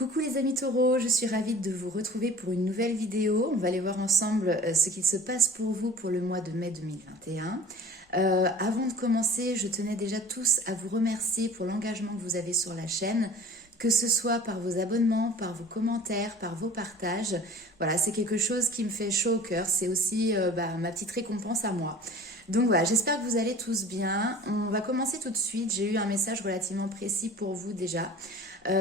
Coucou les amis taureaux, je suis ravie de vous retrouver pour une nouvelle vidéo. On va aller voir ensemble ce qu'il se passe pour vous pour le mois de mai 2021. Avant de commencer, je tenais déjà tous à vous remercier pour l'engagement que vous avez sur la chaîne, que ce soit par vos abonnements, par vos commentaires, par vos partages. Voilà, c'est quelque chose qui me fait chaud au cœur, c'est aussi ma petite récompense à moi. Donc voilà, j'espère que vous allez tous bien. On va commencer tout de suite. J'ai eu un message relativement précis pour vous déjà.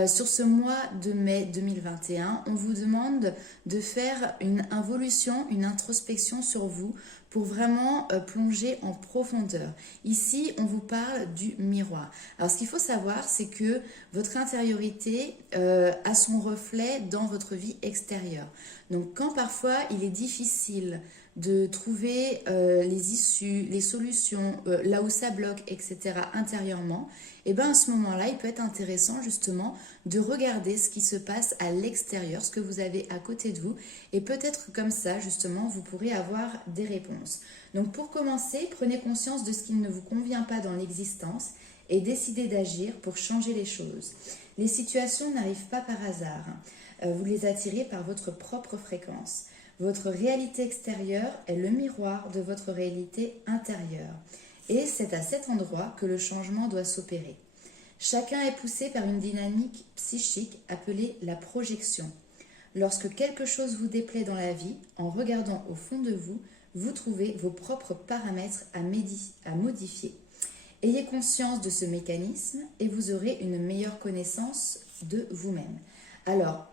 Sur ce mois de mai 2021, on vous demande de faire une involution, une introspection sur vous pour vraiment plonger en profondeur. Ici, on vous parle du miroir. Alors, ce qu'il faut savoir, c'est que votre intériorité a son reflet dans votre vie extérieure. Donc, quand parfois il est difficile de trouver les issues, les solutions, là où ça bloque, etc. intérieurement, et bien à ce moment-là, il peut être intéressant justement de regarder ce qui se passe à l'extérieur, ce que vous avez à côté de vous, et peut-être comme ça, justement, vous pourrez avoir des réponses. Donc pour commencer, prenez conscience de ce qui ne vous convient pas dans l'existence et décidez d'agir pour changer les choses. Les situations n'arrivent pas par hasard, vous les attirez par votre propre fréquence. Votre réalité extérieure est le miroir de votre réalité intérieure. Et c'est à cet endroit que le changement doit s'opérer. Chacun est poussé par une dynamique psychique appelée la projection. Lorsque quelque chose vous déplaît dans la vie, en regardant au fond de vous, vous trouvez vos propres paramètres à modifier. Ayez conscience de ce mécanisme et vous aurez une meilleure connaissance de vous-même. Alors,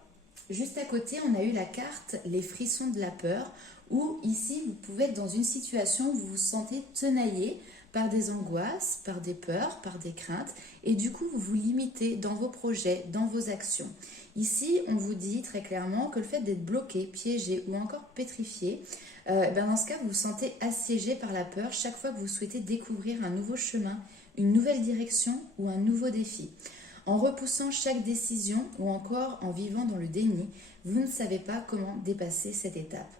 juste à côté, on a eu la carte « Les frissons de la peur » où ici, vous pouvez être dans une situation où vous vous sentez tenaillé par des angoisses, par des peurs, par des craintes et du coup, vous vous limitez dans vos projets, dans vos actions. Ici, on vous dit très clairement que le fait d'être bloqué, piégé ou encore pétrifié, dans ce cas, vous vous sentez assiégé par la peur chaque fois que vous souhaitez découvrir un nouveau chemin, une nouvelle direction ou un nouveau défi. En repoussant chaque décision ou encore en vivant dans le déni, vous ne savez pas comment dépasser cette étape.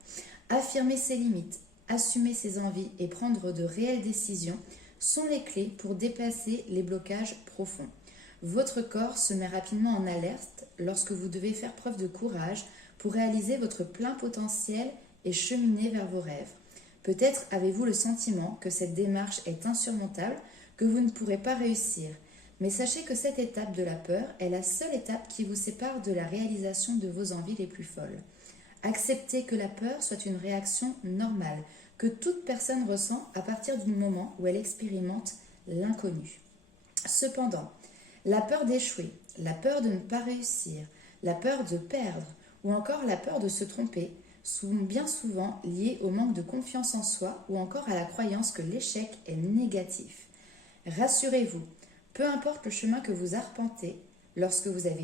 Affirmer ses limites, assumer ses envies et prendre de réelles décisions sont les clés pour dépasser les blocages profonds. Votre corps se met rapidement en alerte lorsque vous devez faire preuve de courage pour réaliser votre plein potentiel et cheminer vers vos rêves. Peut-être avez-vous le sentiment que cette démarche est insurmontable, que vous ne pourrez pas réussir. Mais sachez que cette étape de la peur est la seule étape qui vous sépare de la réalisation de vos envies les plus folles. Acceptez que la peur soit une réaction normale, que toute personne ressent à partir du moment où elle expérimente l'inconnu. Cependant, la peur d'échouer, la peur de ne pas réussir, la peur de perdre ou encore la peur de se tromper sont bien souvent liées au manque de confiance en soi ou encore à la croyance que l'échec est négatif. Rassurez-vous, peu importe le chemin que vous arpentez, lorsque vous avez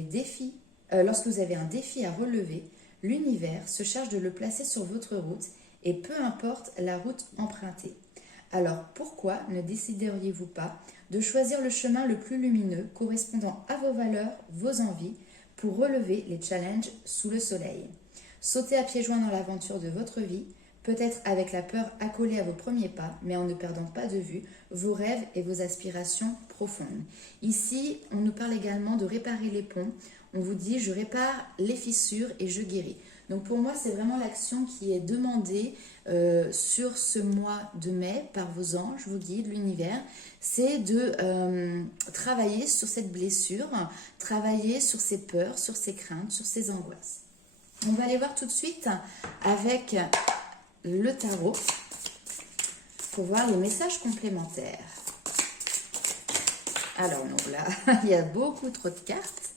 un défi à relever, l'univers se charge de le placer sur votre route et peu importe la route empruntée. Alors pourquoi ne décideriez-vous pas de choisir le chemin le plus lumineux correspondant à vos valeurs, vos envies, pour relever les challenges sous le soleil? Sautez à pieds joints dans l'aventure de votre vie, peut-être avec la peur accolée à vos premiers pas, mais en ne perdant pas de vue vos rêves et vos aspirations profondes. Ici, on nous parle également de réparer les ponts. On vous dit « je répare les fissures et je guéris ». Donc pour moi, c'est vraiment l'action qui est demandée sur ce mois de mai par vos anges, vos guides, l'univers. C'est de travailler sur cette blessure, travailler sur ses peurs, sur ses craintes, sur ses angoisses. On va aller voir tout de suite avec le tarot pour voir les messages complémentaires. Alors non, là, il y a beaucoup trop de cartes.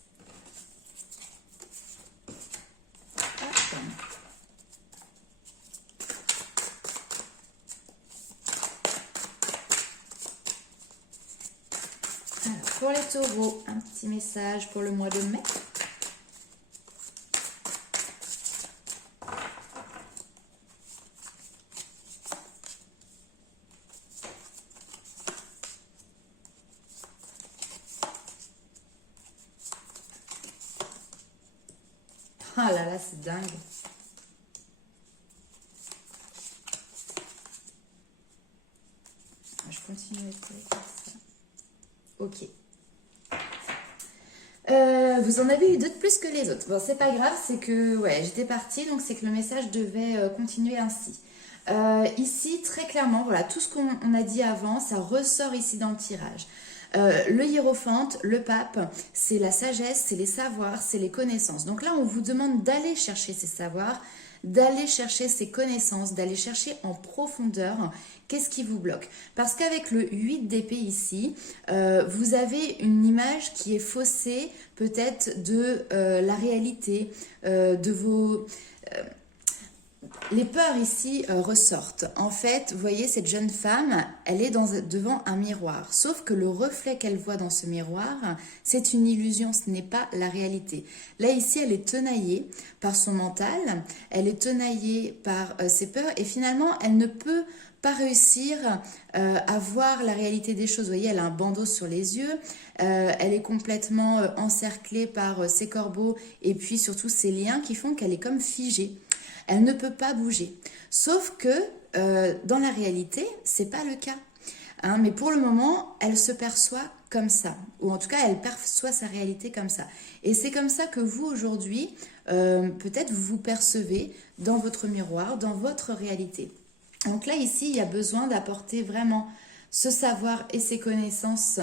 Alors, pour les taureaux, un petit message pour le mois de mai. Ah là là, c'est dingue. Je continue à écrire comme ça. Ok. Vous en avez eu d'autres plus que les autres. Bon, c'est pas grave, c'est que ouais, j'étais partie, donc c'est que le message devait continuer ainsi. Ici, très clairement, voilà, tout ce qu'on a dit avant, ça ressort ici dans le tirage. Le hiérophante, le pape, c'est la sagesse, c'est les savoirs, c'est les connaissances. Donc là, on vous demande d'aller chercher ces savoirs, d'aller chercher ces connaissances, d'aller chercher en profondeur qu'est-ce qui vous bloque. Parce qu'avec le 8 d'épée ici, vous avez une image qui est faussée peut-être de la réalité, de vos... les peurs ici ressortent. En fait, vous voyez, cette jeune femme, elle est devant un miroir. Sauf que le reflet qu'elle voit dans ce miroir, c'est une illusion, ce n'est pas la réalité. Là, ici, elle est tenaillée par son mental, elle est tenaillée par ses peurs et finalement, elle ne peut pas réussir à voir la réalité des choses. Vous voyez, elle a un bandeau sur les yeux, elle est complètement encerclée par ses corbeaux et puis surtout ses liens qui font qu'elle est comme figée. Elle ne peut pas bouger. Sauf que dans la réalité, c'est pas le cas. Hein, mais pour le moment, elle se perçoit comme ça. Ou en tout cas, elle perçoit sa réalité comme ça. Et c'est comme ça que vous, aujourd'hui, peut-être vous vous percevez dans votre miroir, dans votre réalité. Donc là, ici, il y a besoin d'apporter vraiment ce savoir et ces connaissances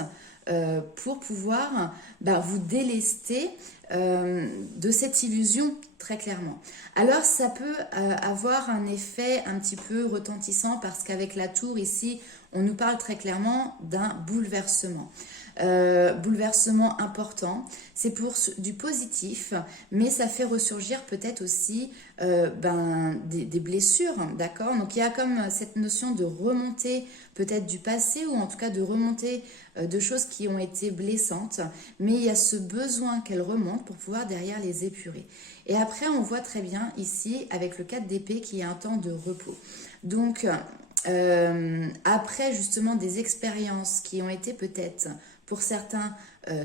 pour pouvoir vous délester de cette illusion, très clairement. Alors, ça peut avoir un effet un petit peu retentissant parce qu'avec la tour, ici, on nous parle très clairement d'un bouleversement. Bouleversement important, c'est pour du positif, mais ça fait ressurgir peut-être aussi des blessures, d'accord? Donc il y a comme cette notion de remontée peut-être du passé ou en tout cas de remontée de choses qui ont été blessantes, mais il y a ce besoin qu'elle remonte pour pouvoir derrière les épurer. Et après on voit très bien ici avec le 4 d'épée qu'il y a un temps de repos. Donc après justement des expériences qui ont été peut-être pour certains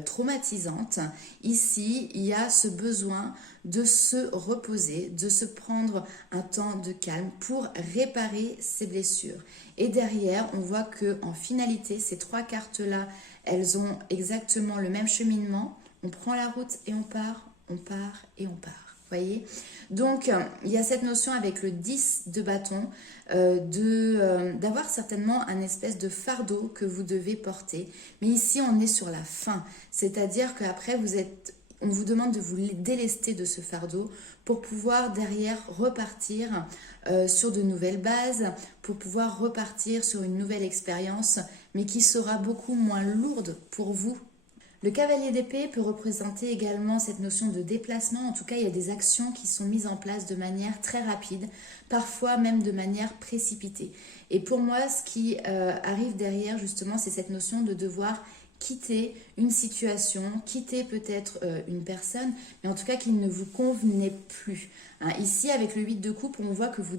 traumatisantes, ici il y a ce besoin de se reposer, de se prendre un temps de calme pour réparer ces blessures. Et derrière, on voit que en finalité, ces trois cartes-là, elles ont exactement le même cheminement. On prend la route et on part et on part. Voyez, donc il y a cette notion avec le 10 de bâton d'avoir certainement un espèce de fardeau que vous devez porter. Mais ici, on est sur la fin. C'est-à-dire qu'après, on vous demande de vous délester de ce fardeau pour pouvoir derrière repartir sur de nouvelles bases, pour pouvoir repartir sur une nouvelle expérience, mais qui sera beaucoup moins lourde pour vous. Le cavalier d'épée peut représenter également cette notion de déplacement. En tout cas, il y a des actions qui sont mises en place de manière très rapide, parfois même de manière précipitée. Et pour moi, ce qui arrive derrière, justement, c'est cette notion de devoir quitter une situation, quitter peut-être une personne, mais en tout cas qui ne vous convenait plus. Hein, ici, avec le 8 de coupe, on voit que vous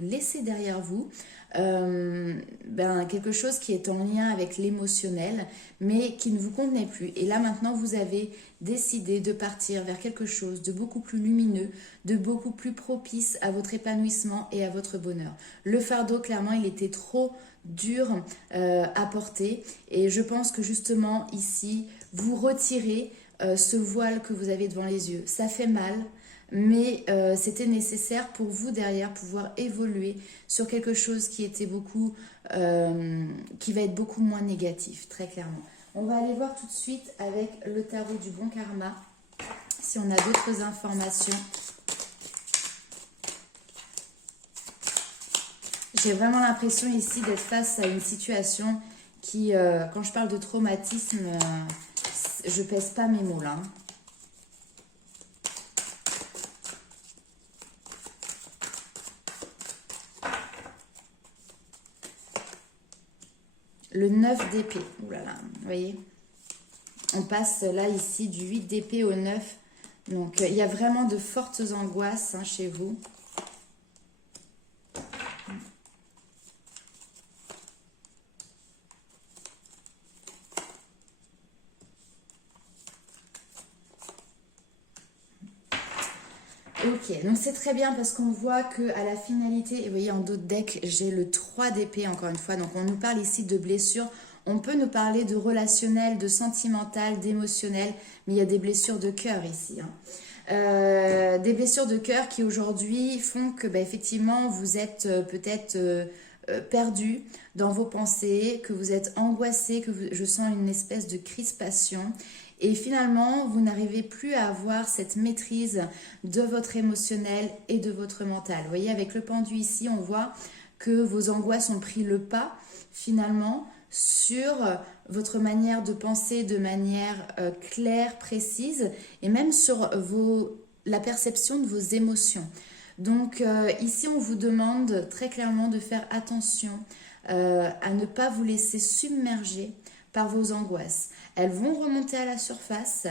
laissez derrière vous quelque chose qui est en lien avec l'émotionnel, mais qui ne vous convenait plus. Et là, maintenant, vous avez décidé de partir vers quelque chose de beaucoup plus lumineux, de beaucoup plus propice à votre épanouissement et à votre bonheur. Le fardeau, clairement, il était trop dur à porter et je pense que justement ici vous retirez ce voile que vous avez devant les yeux. Ça fait mal, mais c'était nécessaire pour vous derrière pouvoir évoluer sur quelque chose qui était qui va être beaucoup moins négatif, très clairement. On va aller voir tout de suite avec le tarot du bon karma si on a d'autres informations. J'ai vraiment l'impression ici d'être face à une situation qui, quand je parle de traumatisme, je pèse pas mes mots là. Le 9 d'épée, oulala, vous voyez, on passe là ici du 8 d'épée au 9, donc il y a vraiment de fortes angoisses chez vous. Ok, donc c'est très bien parce qu'on voit qu'à la finalité, et vous voyez en dos de deck, j'ai le 3 d'épée encore une fois. Donc on nous parle ici de blessures. On peut nous parler de relationnel, de sentimental, d'émotionnel, mais il y a des blessures de cœur ici, hein. Des blessures de cœur qui aujourd'hui font que effectivement vous êtes peut-être perdu dans vos pensées, que vous êtes angoissé, je sens une espèce de crispation et finalement vous n'arrivez plus à avoir cette maîtrise de votre émotionnel et de votre mental. Vous voyez, avec le pendu ici, on voit que vos angoisses ont pris le pas finalement sur votre manière de penser de manière claire, précise, et même sur la perception de vos émotions. Donc ici, on vous demande très clairement de faire attention à ne pas vous laisser submerger par vos angoisses. Elles vont remonter à la surface,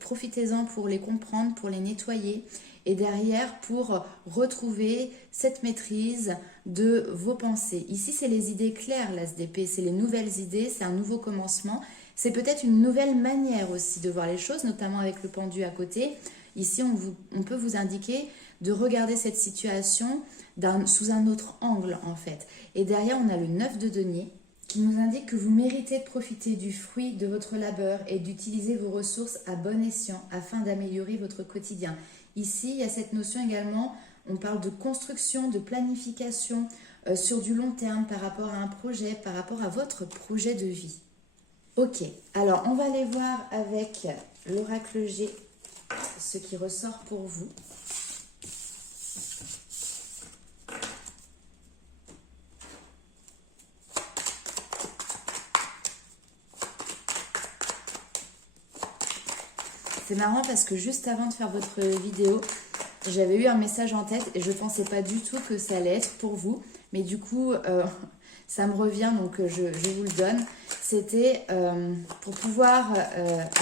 profitez-en pour les comprendre, pour les nettoyer, et derrière pour retrouver cette maîtrise de vos pensées. Ici, c'est les idées claires, l'ASDP, c'est les nouvelles idées, c'est un nouveau commencement. C'est peut-être une nouvelle manière aussi de voir les choses, notamment avec le pendu à côté. Ici, on peut vous indiquer de regarder cette situation sous un autre angle, en fait. Et derrière, on a le 9 de denier qui nous indique que vous méritez de profiter du fruit de votre labeur et d'utiliser vos ressources à bon escient afin d'améliorer votre quotidien. Ici, il y a cette notion également, on parle de construction, de planification sur du long terme par rapport à un projet, par rapport à votre projet de vie. Ok, alors on va aller voir avec l'oracle G ce qui ressort pour vous. C'est marrant parce que juste avant de faire votre vidéo, j'avais eu un message en tête et je ne pensais pas du tout que ça allait être pour vous. Mais du coup, ça me revient, donc je vous le donne. C'était pour pouvoir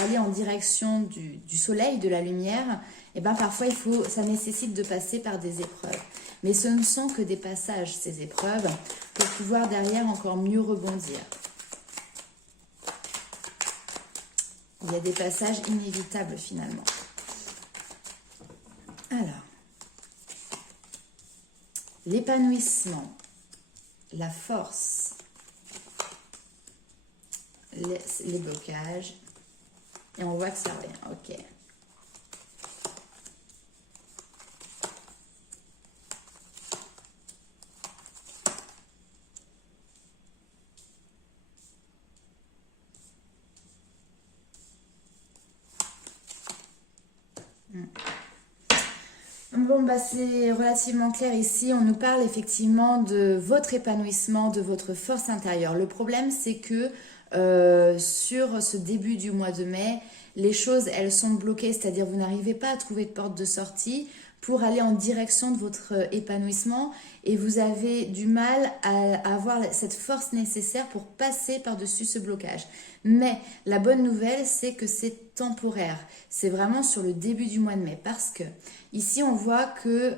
aller en direction du soleil, de la lumière, et parfois ça nécessite de passer par des épreuves. Mais ce ne sont que des passages, ces épreuves, pour pouvoir derrière encore mieux rebondir. Il y a des passages inévitables finalement. Alors, l'épanouissement, la force, les blocages, et on voit que ça revient. Ok. Bon, c'est relativement clair ici. On nous parle effectivement de votre épanouissement, de votre force intérieure. Le problème, c'est que sur ce début du mois de mai, les choses, elles sont bloquées, c'est-à-dire vous n'arrivez pas à trouver de porte de sortie pour aller en direction de votre épanouissement et vous avez du mal à avoir cette force nécessaire pour passer par-dessus ce blocage. Mais la bonne nouvelle, c'est que c'est temporaire. C'est vraiment sur le début du mois de mai parce que ici, on voit qu'il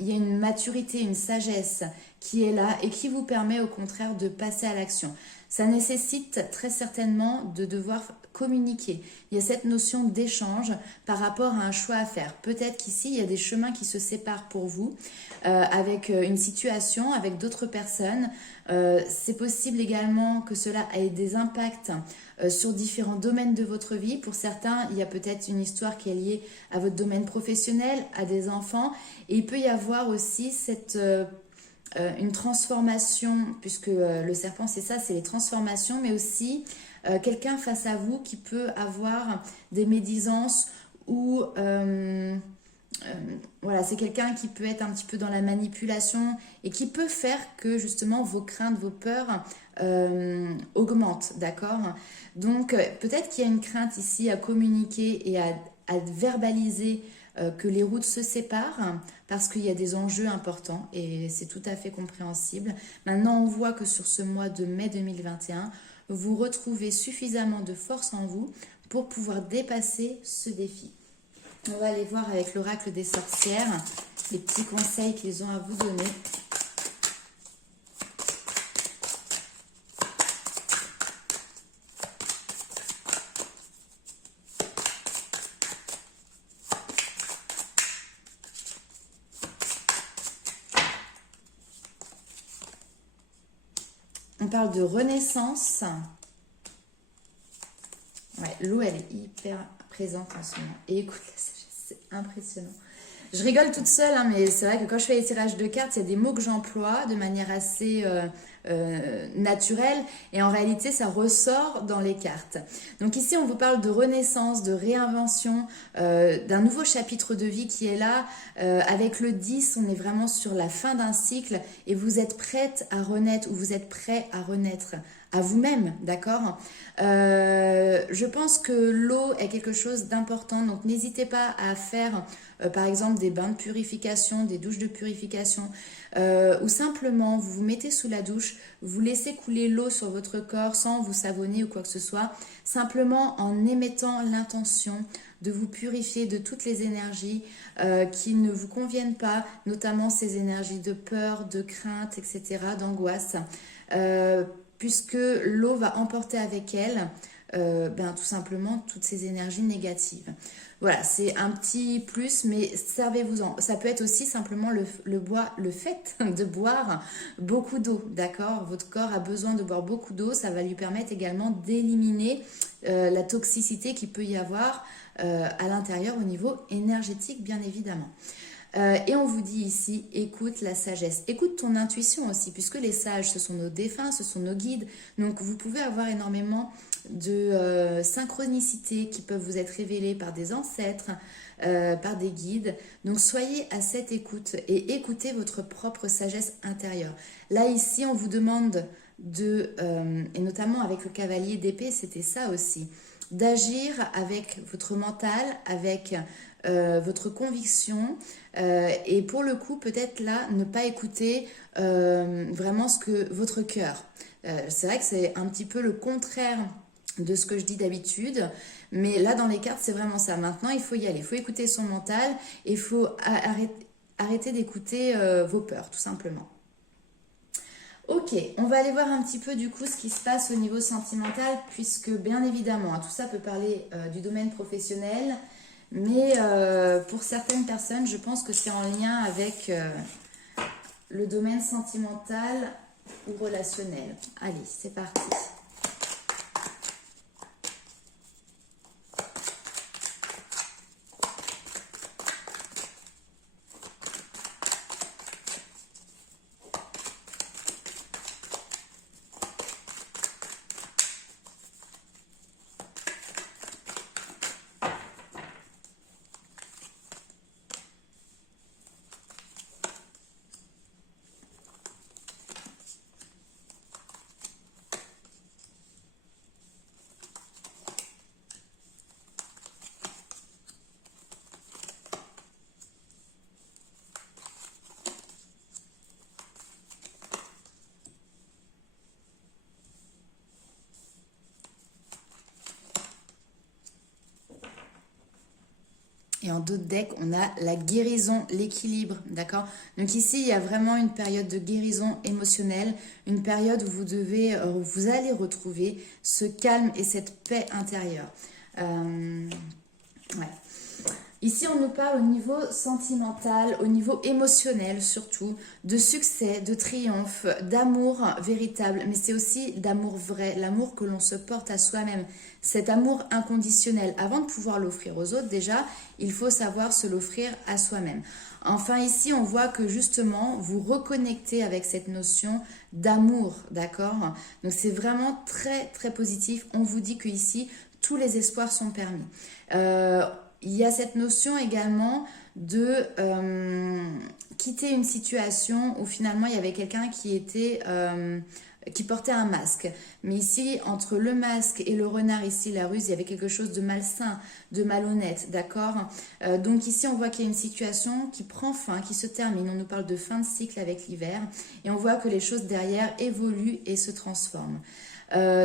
y a une maturité, une sagesse qui est là et qui vous permet au contraire de passer à l'action. Ça nécessite très certainement de devoir communiquer. Il y a cette notion d'échange par rapport à un choix à faire. Peut-être qu'ici, il y a des chemins qui se séparent pour vous avec une situation, avec d'autres personnes. C'est possible également que cela ait des impacts sur différents domaines de votre vie. Pour certains, il y a peut-être une histoire qui est liée à votre domaine professionnel, à des enfants. Et il peut y avoir aussi une transformation, puisque le serpent c'est ça, c'est les transformations, mais aussi quelqu'un face à vous qui peut avoir des médisances ou voilà, c'est quelqu'un qui peut être un petit peu dans la manipulation et qui peut faire que justement vos craintes, vos peurs augmentent, d'accord? Donc peut-être qu'il y a une crainte ici à communiquer et à verbaliser que les routes se séparent parce qu'il y a des enjeux importants et c'est tout à fait compréhensible. Maintenant, on voit que sur ce mois de mai 2021, vous retrouvez suffisamment de force en vous pour pouvoir dépasser ce défi. On va aller voir avec l'oracle des sorcières les petits conseils qu'ils ont à vous donner. On me parle de renaissance. Ouais, l'eau, elle est hyper présente en ce moment. Et écoute, la sagesse, c'est impressionnant. Je rigole toute seule, hein, mais c'est vrai que quand je fais les tirages de cartes, il y a des mots que j'emploie de manière assez naturelle. Et en réalité, ça ressort dans les cartes. Donc ici, on vous parle de renaissance, de réinvention, d'un nouveau chapitre de vie qui est là. Avec le 10, on est vraiment sur la fin d'un cycle. Et vous êtes prête à renaître ou vous êtes prêt à renaître à vous-même, d'accord? Je pense que l'eau est quelque chose d'important, donc n'hésitez pas à faire par exemple des bains de purification, des douches de purification, ou simplement vous vous mettez sous la douche, vous laissez couler l'eau sur votre corps sans vous savonner ou quoi que ce soit, simplement en émettant l'intention de vous purifier de toutes les énergies qui ne vous conviennent pas, notamment ces énergies de peur, de crainte, etc., d'angoisse. Puisque l'eau va emporter avec elle tout simplement toutes ces énergies négatives. Voilà, c'est un petit plus, mais servez-vous-en. Ça peut être aussi simplement le fait de boire beaucoup d'eau, d'accord? Votre corps a besoin de boire beaucoup d'eau, ça va lui permettre également d'éliminer la toxicité qu'il peut y avoir à l'intérieur au niveau énergétique, bien évidemment. Et on vous dit ici, écoute la sagesse, écoute ton intuition aussi, puisque les sages, ce sont nos défunts, ce sont nos guides. Donc vous pouvez avoir énormément de synchronicités qui peuvent vous être révélées par des ancêtres, par des guides. Donc soyez à cette écoute et écoutez votre propre sagesse intérieure. Là, ici, on vous demande et notamment avec le cavalier d'épée, c'était ça aussi, d'agir avec votre mental, avec votre conviction, et pour le coup peut-être là ne pas écouter vraiment ce que votre cœur. C'est vrai que c'est un petit peu le contraire de ce que je dis d'habitude, mais là dans les cartes c'est vraiment ça. Maintenant il faut y aller, il faut écouter son mental et il faut arrêter d'écouter vos peurs tout simplement. Ok, on va aller voir un petit peu du coup ce qui se passe au niveau sentimental, puisque bien évidemment, tout ça peut parler du domaine professionnel, mais pour certaines personnes, je pense que c'est en lien avec le domaine sentimental ou relationnel. Allez, c'est parti. Et en d'autres decks, on a la guérison, l'équilibre, d'accord? Donc ici, il y a vraiment une période de guérison émotionnelle, une période où vous allez retrouver ce calme et cette paix intérieure. Ouais. Ici, on nous parle au niveau sentimental, au niveau émotionnel surtout, de succès, de triomphe, d'amour véritable, mais c'est aussi d'amour vrai, l'amour que l'on se porte à soi-même, cet amour inconditionnel. Avant de pouvoir l'offrir aux autres, déjà, il faut savoir se l'offrir à soi-même. Enfin, ici, on voit que justement, vous reconnectez avec cette notion d'amour, d'accord? Donc, c'est vraiment très, très positif. On vous dit qu'ici, tous les espoirs sont permis. Il y a cette notion également de quitter une situation où finalement il y avait quelqu'un qui portait un masque. Mais ici, entre le masque et le renard, ici la ruse, il y avait quelque chose de malsain, de malhonnête, d'accord? Donc ici, on voit qu'il y a une situation qui prend fin, qui se termine. On nous parle de fin de cycle avec l'hiver. Et on voit que les choses derrière évoluent et se transforment.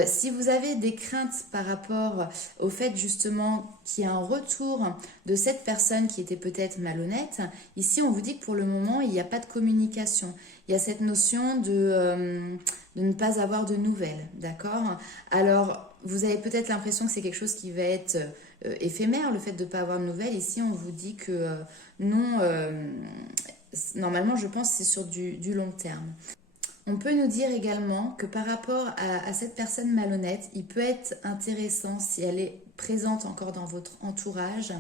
Si vous avez des craintes par rapport au fait justement qu'il y a un retour de cette personne qui était peut-être malhonnête, ici on vous dit que pour le moment il n'y a pas de communication. Il y a cette notion de ne pas avoir de nouvelles, d'accord? Alors vous avez peut-être l'impression que c'est quelque chose qui va être éphémère, le fait de ne pas avoir de nouvelles. Ici on vous dit que non, normalement je pense que c'est sur du long terme. On peut nous dire également que par rapport à cette personne malhonnête, il peut être intéressant, si elle est présente encore dans votre entourage,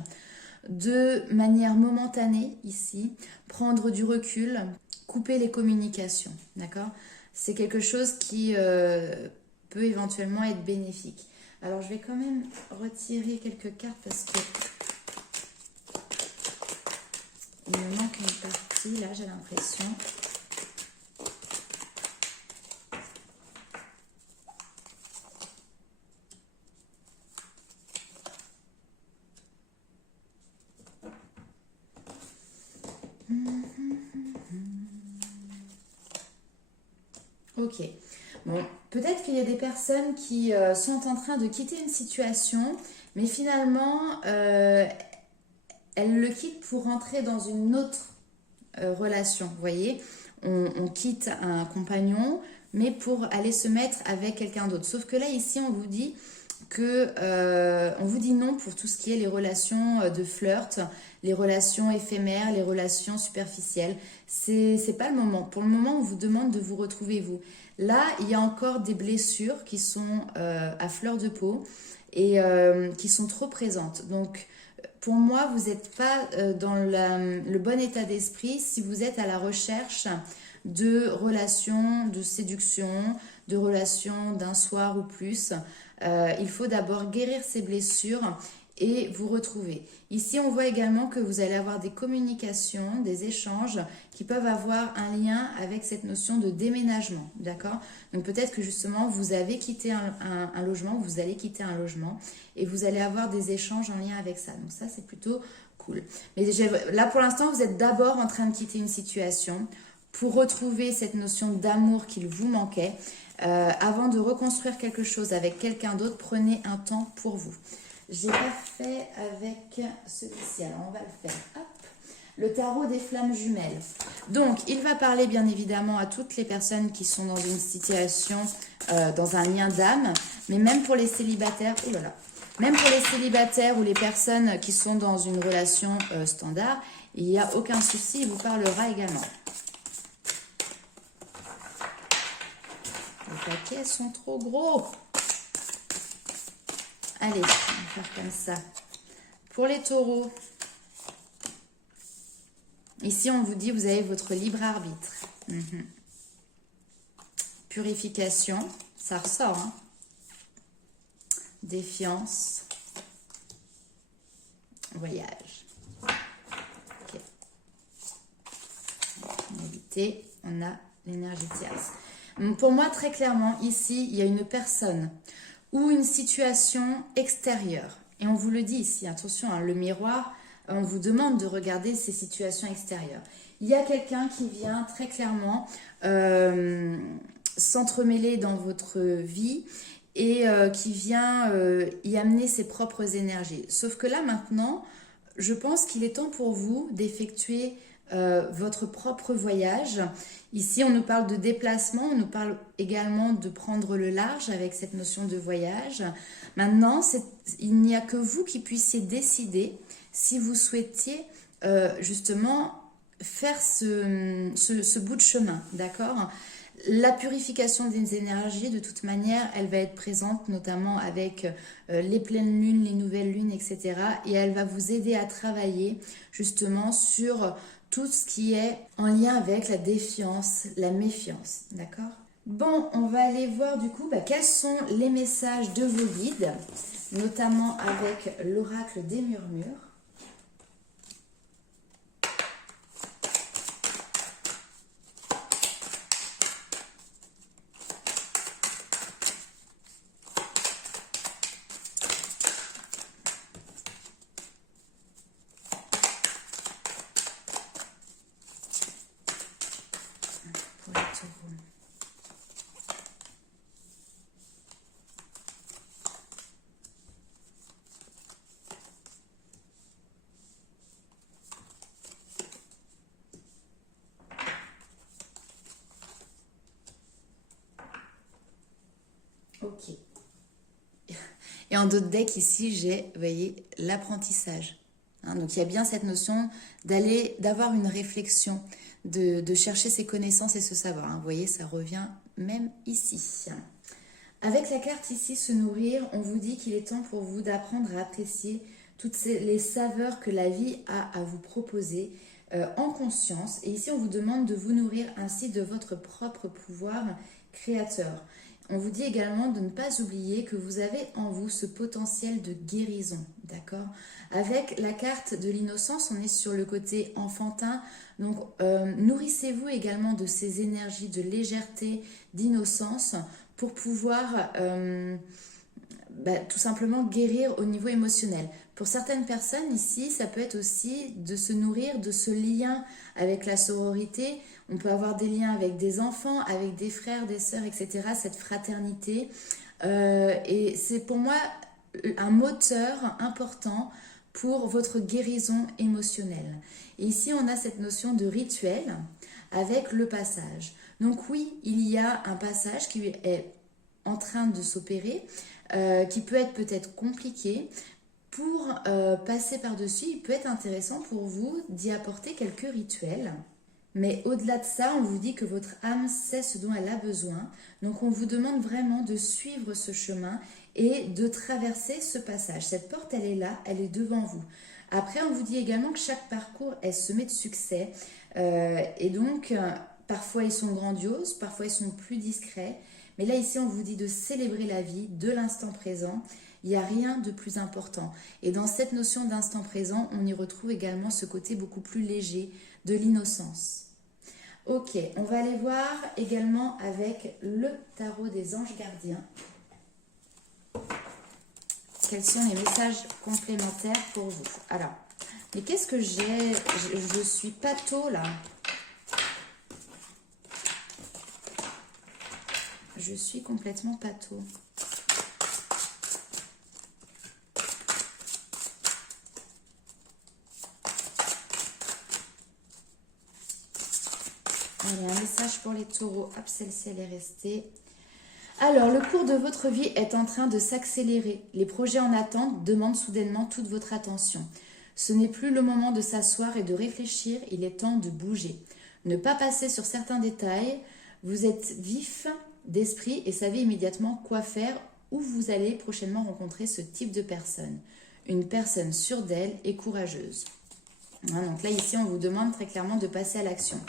de manière momentanée ici, prendre du recul, couper les communications, d'accord? C'est quelque chose qui peut éventuellement être bénéfique. Alors je vais quand même retirer quelques cartes parce que il me manque une partie, là j'ai l'impression. Ok. Bon, peut-être qu'il y a des personnes qui sont en train de quitter une situation, mais finalement, elles le quittent pour rentrer dans une autre relation. Vous voyez, on quitte un compagnon, mais pour aller se mettre avec quelqu'un d'autre. Sauf que là, ici, on vous dit que on vous dit non pour tout ce qui est les relations de flirt, les relations éphémères, les relations superficielles. C'est pas le moment. Pour le moment, on vous demande de vous retrouver vous. Là, il y a encore des blessures qui sont à fleur de peau et qui sont trop présentes. Donc, pour moi, vous n'êtes pas dans le bon état d'esprit si vous êtes à la recherche de relations, de séduction, de relations d'un soir ou plus. Il faut d'abord guérir ces blessures et vous retrouver. Ici, on voit également que vous allez avoir des communications, des échanges qui peuvent avoir un lien avec cette notion de déménagement, d'accord? Donc peut-être que justement, vous avez quitté un logement, vous allez quitter un logement et vous allez avoir des échanges en lien avec ça. Donc ça, c'est plutôt cool. Mais là, pour l'instant, vous êtes d'abord en train de quitter une situation pour retrouver cette notion d'amour qu'il vous manquait. Avant de reconstruire quelque chose avec quelqu'un d'autre, prenez un temps pour vous. J'ai pas fait avec celui-ci, alors on va le faire. Hop. Le tarot des flammes jumelles. Donc, il va parler bien évidemment à toutes les personnes qui sont dans une situation, dans un lien d'âme, mais même pour les célibataires, oh là là, même pour les célibataires ou les personnes qui sont dans une relation standard, il n'y a aucun souci, il vous parlera également. Les paquets sont trop gros. Allez, on va faire comme ça. Pour les taureaux, ici on vous dit vous avez votre libre arbitre. Purification, ça ressort. Hein. Défiance. Voyage. Ok. Éviter, on a l'énergie tierce. Pour moi, très clairement, ici, il y a une personne ou une situation extérieure. Et on vous le dit ici, attention, hein, le miroir, on vous demande de regarder ces situations extérieures. Il y a quelqu'un qui vient très clairement s'entremêler dans votre vie et qui vient y amener ses propres énergies. Sauf que là, maintenant, je pense qu'il est temps pour vous d'effectuer votre propre voyage. Ici, on nous parle de déplacement, on nous parle également de prendre le large avec cette notion de voyage. Maintenant, il n'y a que vous qui puissiez décider si vous souhaitiez justement faire ce bout de chemin, d'accord ? La purification des énergies, de toute manière, elle va être présente, notamment avec les pleines lunes, les nouvelles lunes, etc. Et elle va vous aider à travailler justement sur tout ce qui est en lien avec la défiance, la méfiance, d'accord? Bon, on va aller voir du coup quels sont les messages de vos guides, notamment avec l'oracle des murmures. Ok. Et en d'autres decks ici, j'ai, vous voyez, l'apprentissage. Hein. Donc il y a bien cette notion d'avoir une réflexion, de chercher ses connaissances et ce savoir. Hein. Vous voyez, ça revient même ici. Avec la carte ici, se nourrir, on vous dit qu'il est temps pour vous d'apprendre à apprécier toutes les saveurs que la vie a à vous proposer en conscience. Et ici, on vous demande de vous nourrir ainsi de votre propre pouvoir créateur. On vous dit également de ne pas oublier que vous avez en vous ce potentiel de guérison, d'accord? Avec la carte de l'innocence, on est sur le côté enfantin. Donc, nourrissez-vous également de ces énergies de légèreté, d'innocence pour pouvoir tout simplement guérir au niveau émotionnel. Pour certaines personnes ici, ça peut être aussi de se nourrir de ce lien avec la sororité. On peut avoir des liens avec des enfants, avec des frères, des sœurs, etc. Cette fraternité. Et c'est pour moi un moteur important pour votre guérison émotionnelle. Et ici, on a cette notion de rituel avec le passage. Donc oui, il y a un passage qui est en train de s'opérer, qui peut être peut-être compliqué. Pour passer par-dessus, il peut être intéressant pour vous d'y apporter quelques rituels. Mais au-delà de ça, on vous dit que votre âme sait ce dont elle a besoin. Donc on vous demande vraiment de suivre ce chemin et de traverser ce passage. Cette porte, elle est là, elle est devant vous. Après, on vous dit également que chaque parcours est semé de succès. Et donc, parfois ils sont grandioses, parfois ils sont plus discrets. Mais là, ici, on vous dit de célébrer la vie, de l'instant présent. Il n'y a rien de plus important. Et dans cette notion d'instant présent, on y retrouve également ce côté beaucoup plus léger de l'innocence. Ok, on va aller voir également avec le tarot des anges gardiens. Quels sont les messages complémentaires pour vous? Alors, mais qu'est-ce que j'ai? Je suis pâteau là. Je suis complètement pâteau. Allez, un message pour les taureaux. Hop, celle-ci, elle est restée. Alors, le cours de votre vie est en train de s'accélérer. Les projets en attente demandent soudainement toute votre attention. Ce n'est plus le moment de s'asseoir et de réfléchir, il est temps de bouger. Ne pas passer sur certains détails. Vous êtes vif d'esprit et savez immédiatement quoi faire, où vous allez prochainement rencontrer ce type de personne. Une personne sûre d'elle et courageuse. Voilà, donc là, ici, on vous demande très clairement de passer à l'action.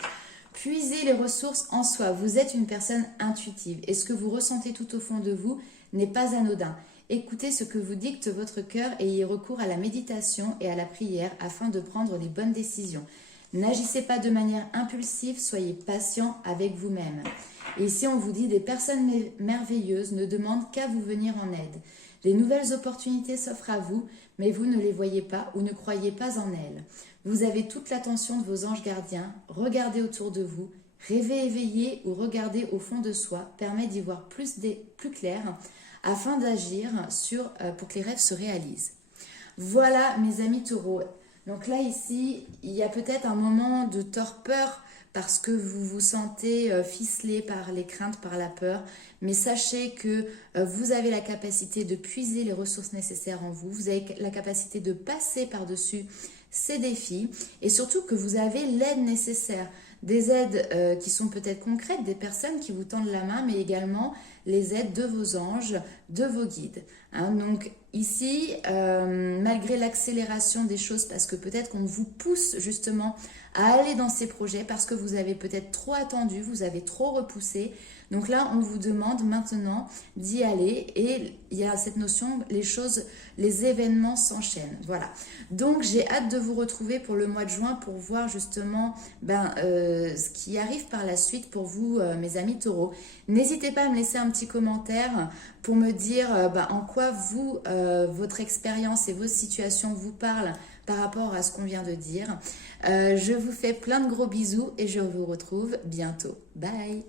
Puisez les ressources en soi. Vous êtes une personne intuitive et ce que vous ressentez tout au fond de vous n'est pas anodin. Écoutez ce que vous dicte votre cœur et ayez recours à la méditation et à la prière afin de prendre les bonnes décisions. N'agissez pas de manière impulsive, soyez patient avec vous-même. Et ici, on vous dit des personnes merveilleuses ne demandent qu'à vous venir en aide. Les nouvelles opportunités s'offrent à vous, mais vous ne les voyez pas ou ne croyez pas en elles. Vous avez toute l'attention de vos anges gardiens. Regardez autour de vous. Rêver éveillé ou regarder au fond de soi permet d'y voir plus clair afin d'agir pour que les rêves se réalisent. Voilà mes amis taureaux. Donc là ici, il y a peut-être un moment de torpeur parce que vous vous sentez ficelé par les craintes, par la peur. Mais sachez que vous avez la capacité de puiser les ressources nécessaires en vous. Vous avez la capacité de passer par-dessus ces défis et surtout que vous avez l'aide nécessaire. Des aides qui sont peut-être concrètes, des personnes qui vous tendent la main, mais également les aides de vos anges, de vos guides. Hein, donc ici, malgré l'accélération des choses, parce que peut-être qu'on vous pousse justement à aller dans ces projets, parce que vous avez peut-être trop attendu, vous avez trop repoussé. Donc là, on vous demande maintenant d'y aller et il y a cette notion, les événements s'enchaînent. Voilà. Donc, j'ai hâte de vous retrouver pour le mois de juin pour voir justement ce qui arrive par la suite pour vous, mes amis taureaux. N'hésitez pas à me laisser un petit commentaire pour me dire en quoi votre expérience et vos situations vous parlent par rapport à ce qu'on vient de dire. Je vous fais plein de gros bisous et je vous retrouve bientôt. Bye!